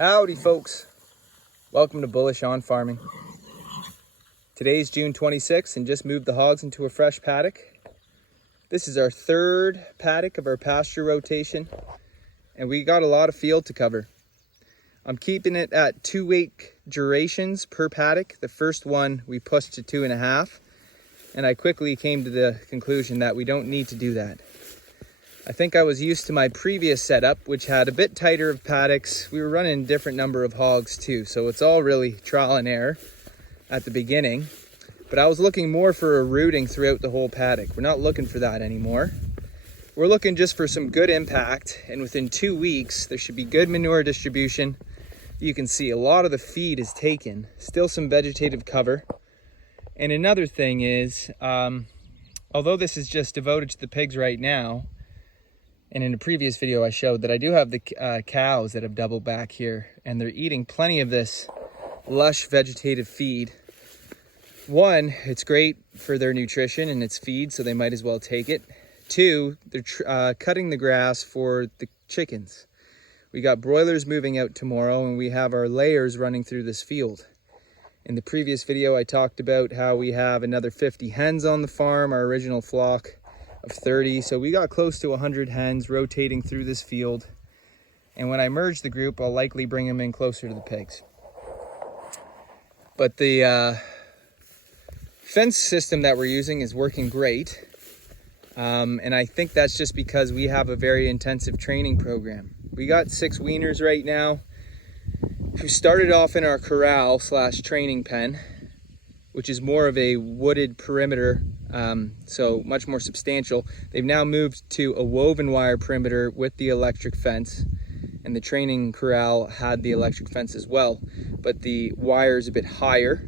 Howdy folks, welcome to Bullish on Farming. Today's June 26th and just moved the hogs into a fresh paddock. This is our third paddock of our pasture rotation and we got a lot of field to cover. I'm keeping it at 2-week durations per paddock. The first one we pushed to 2.5 and I quickly came to the conclusion that we don't need to do that. I think I was used to my previous setup, which had a bit tighter of paddocks. We were running a different number of hogs too, so it's all really trial and error at the beginning. But I was looking more for a rooting throughout the whole paddock. We're not looking for that anymore. We're looking just for some good impact, and within 2 weeks, there should be good manure distribution. You can see a lot of the feed is taken, still some vegetative cover. And another thing is, although this is just devoted to the pigs right now, and in a previous video I showed that I do have the cows that have doubled back here and they're eating plenty of this lush vegetative feed. One, it's great for their nutrition and it's feed, so they might as well take it. Two, they're cutting the grass for the chickens. We got broilers moving out tomorrow and we have our layers running through this field. In the previous video I talked about how we have another 50 hens on the farm, our original flock of 30, so we got close to 100 hens rotating through this field, and when I merge the group I'll likely bring them in closer to the pigs. But the fence system that we're using is working great, and I think that's just because we have a very intensive training program. We got 6 weaners right now who started off in our corral / training pen, which is more of a wooded perimeter, so much more substantial. They've now moved to a woven wire perimeter with the electric fence, and the training corral had the electric fence as well, but the wire is a bit higher.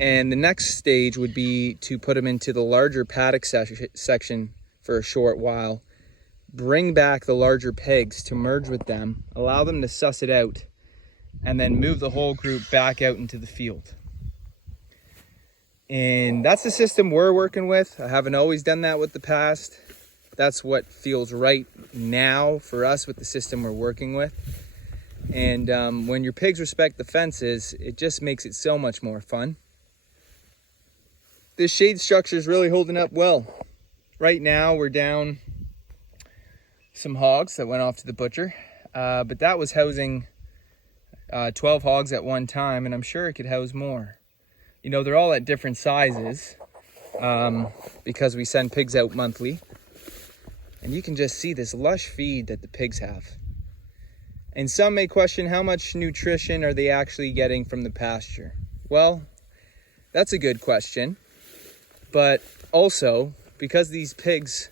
And the next stage would be to put them into the larger paddock section for a short while, bring back the larger pigs to merge with them, allow them to suss it out, and then move the whole group back out into the field. And that's the system we're working with. I haven't always done that with the past. That's what feels right now for us with the system we're working with. And when your pigs respect the fences, it just makes it so much more fun. This shade structure is really holding up well. Right now we're down some hogs that went off to the butcher, but that was housing 12 hogs at one time, and I'm sure it could house more. You know, they're all at different sizes because we send pigs out monthly. And you can just see this lush feed that the pigs have. And some may question, how much nutrition are they actually getting from the pasture? Well, that's a good question. But also, because these pigs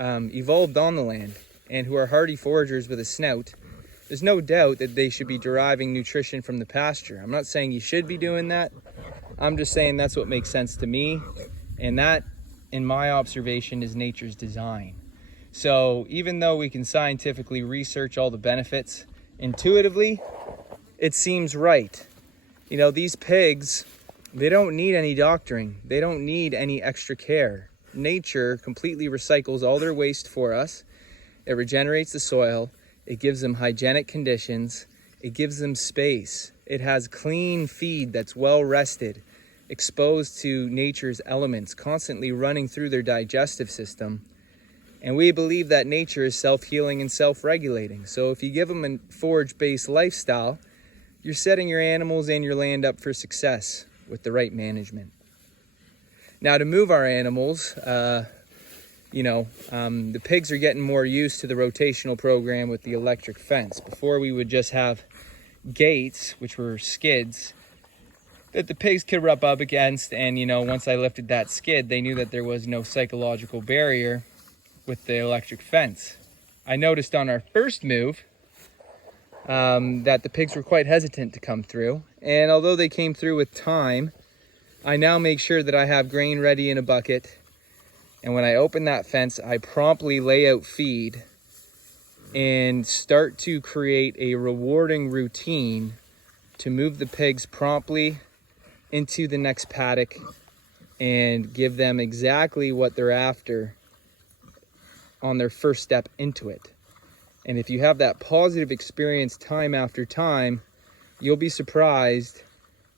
evolved on the land and who are hardy foragers with a snout, there's no doubt that they should be deriving nutrition from the pasture. I'm not saying you should be doing that. I'm just saying that's what makes sense to me. And that, in my observation, is nature's design. So even though we can scientifically research all the benefits, intuitively, it seems right. You know, these pigs, they don't need any doctoring. They don't need any extra care. Nature completely recycles all their waste for us. It regenerates the soil. It gives them hygienic conditions. It gives them space. It has clean feed that's well rested, exposed to nature's elements, constantly running through their digestive system. And we believe that nature is self-healing and self-regulating. So if you give them a forage-based lifestyle, you're setting your animals and your land up for success with the right management. Now, to move our animals, the pigs are getting more used to the rotational program with the electric fence. Before, we would just have gates, which were skids, that the pigs could rub up against, and once I lifted that skid, they knew that there was no psychological barrier with the electric fence. I noticed on our first move that the pigs were quite hesitant to come through, and although they came through with time, I now make sure that I have grain ready in a bucket, and when I open that fence, I promptly lay out feed and start to create a rewarding routine to move the pigs promptly into the next paddock and give them exactly what they're after on their first step into it. And if you have that positive experience time after time, you'll be surprised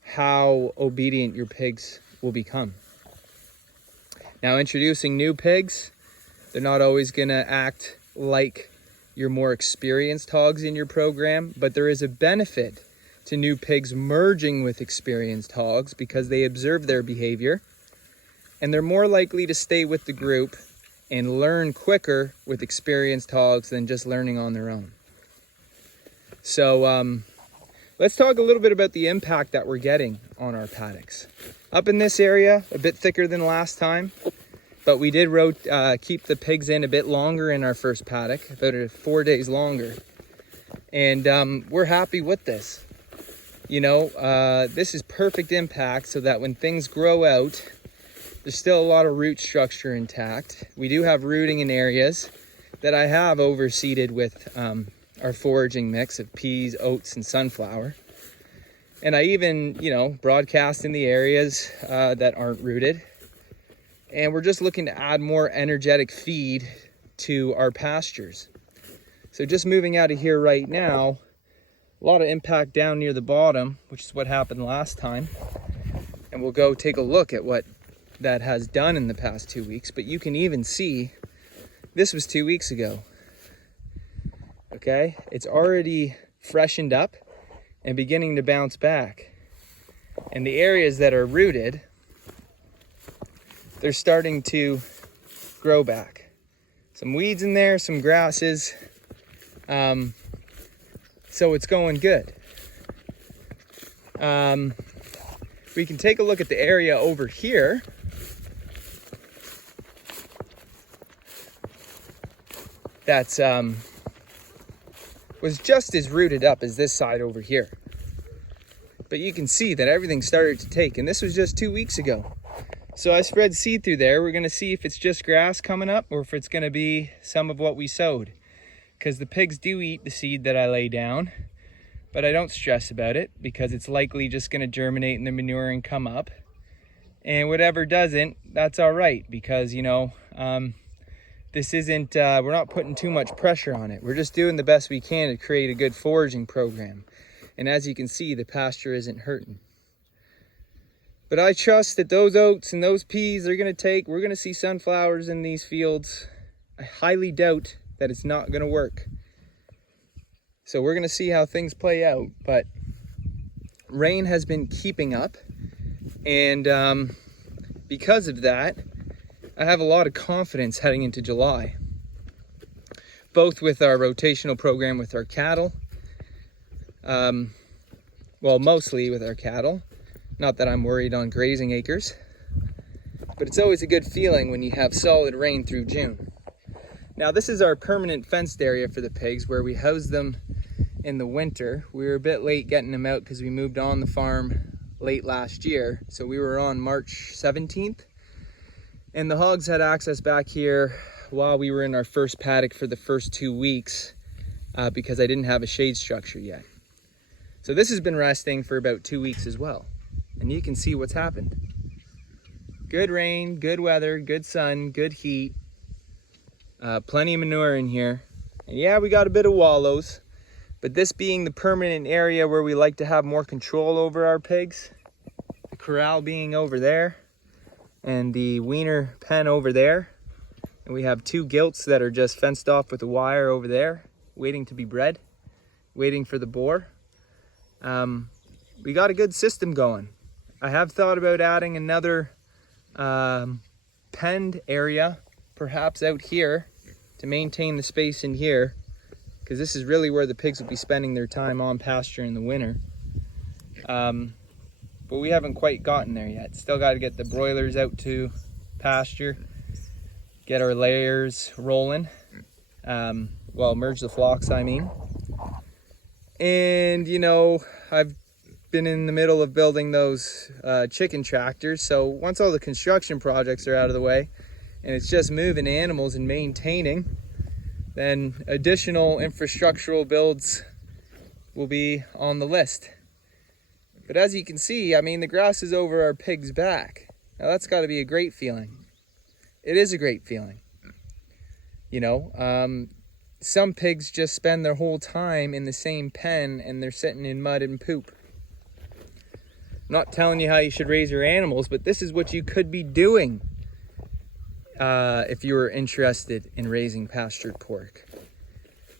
how obedient your pigs will become. Now, introducing new pigs, they're not always going to act like your more experienced hogs in your program, but there is a benefit to new pigs merging with experienced hogs because they observe their behavior and they're more likely to stay with the group and learn quicker with experienced hogs than just learning on their own. So let's talk a little bit about the impact that we're getting on our paddocks. Up in this area, a bit thicker than last time, but we did keep the pigs in a bit longer in our first paddock, about 4 days longer. And we're happy with this. You know, this is perfect impact so that when things grow out, there's still a lot of root structure intact. We do have rooting in areas that I have overseeded with our foraging mix of peas, oats, and sunflower. And I even, you know, broadcast in the areas that aren't rooted. And we're just looking to add more energetic feed to our pastures. So just moving out of here right now, a lot of impact down near the bottom, which is what happened last time. And we'll go take a look at what that has done in the past 2 weeks. But you can even see this was 2 weeks ago. Okay, it's already freshened up and beginning to bounce back. And the areas that are rooted, they're starting to grow back. Some weeds in there, some grasses. So it's going good. We can take a look at the area over here. That's was just as rooted up as this side over here. But you can see that everything started to take, and this was just 2 weeks ago. So I spread seed through there. We're gonna see if it's just grass coming up or if it's gonna be some of what we sowed. Because the pigs do eat the seed that I lay down, but I don't stress about it because it's likely just gonna germinate in the manure and come up. And whatever doesn't, that's all right, because, you know, this isn't, we're not putting too much pressure on it. We're just doing the best we can to create a good foraging program. And as you can see, the pasture isn't hurting. But I trust that those oats and those peas are gonna take, we're gonna see sunflowers in these fields. I highly doubt that it's not gonna work. So we're gonna see how things play out, but rain has been keeping up. And because of that, I have a lot of confidence heading into July, both with our rotational program with our cattle, well, mostly with our cattle. Not that I'm worried on grazing acres, but it's always a good feeling when you have solid rain through June. Now, this is our permanent fenced area for the pigs where we house them in the winter. We were a bit late getting them out because we moved on the farm late last year. So we were on March 17th. And the hogs had access back here while we were in our first paddock for the first 2 weeks because I didn't have a shade structure yet. So this has been resting for about 2 weeks as well. And you can see what's happened. Good rain, good weather, good sun, good heat. Plenty of manure in here. And yeah, we got a bit of wallows. But this being the permanent area where we like to have more control over our pigs, the corral being over there, and the weaner pen over there. And we have 2 gilts that are just fenced off with a wire over there, waiting to be bred, waiting for the boar. We got a good system going. I have thought about adding another penned area, perhaps out here, to maintain the space in here, because this is really where the pigs will be spending their time on pasture in the winter. But we haven't quite gotten there yet. Still got to get the broilers out to pasture, get our layers rolling. Well, merge the flocks, I mean. And, you know, I've been in the middle of building those chicken tractors. So once all the construction projects are out of the way, and it's just moving animals and maintaining, then additional infrastructural builds will be on the list. But as you can see, I mean, the grass is over our pig's back. Now that's got to be a great feeling. It is a great feeling. You know, some pigs just spend their whole time in the same pen and they're sitting in mud and poop. I'm not telling you how you should raise your animals, but this is what you could be doing if you were interested in raising pastured pork.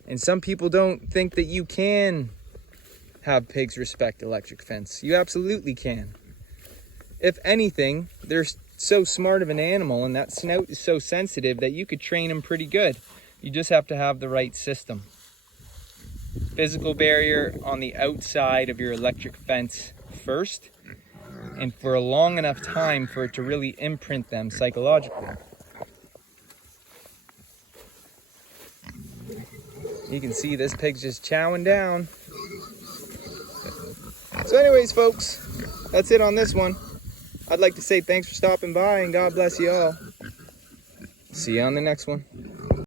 And some people don't think that you can have pigs respect electric fence. You absolutely can. If anything, they're so smart of an animal and that snout is so sensitive that you could train them pretty good. You just have to have the right system. Physical barrier on the outside of your electric fence first, and for a long enough time for it to really imprint them psychologically. You can see this pig's just chowing down. So anyways, folks, that's it on this one. I'd like to say thanks for stopping by and God bless you all. See you on the next one.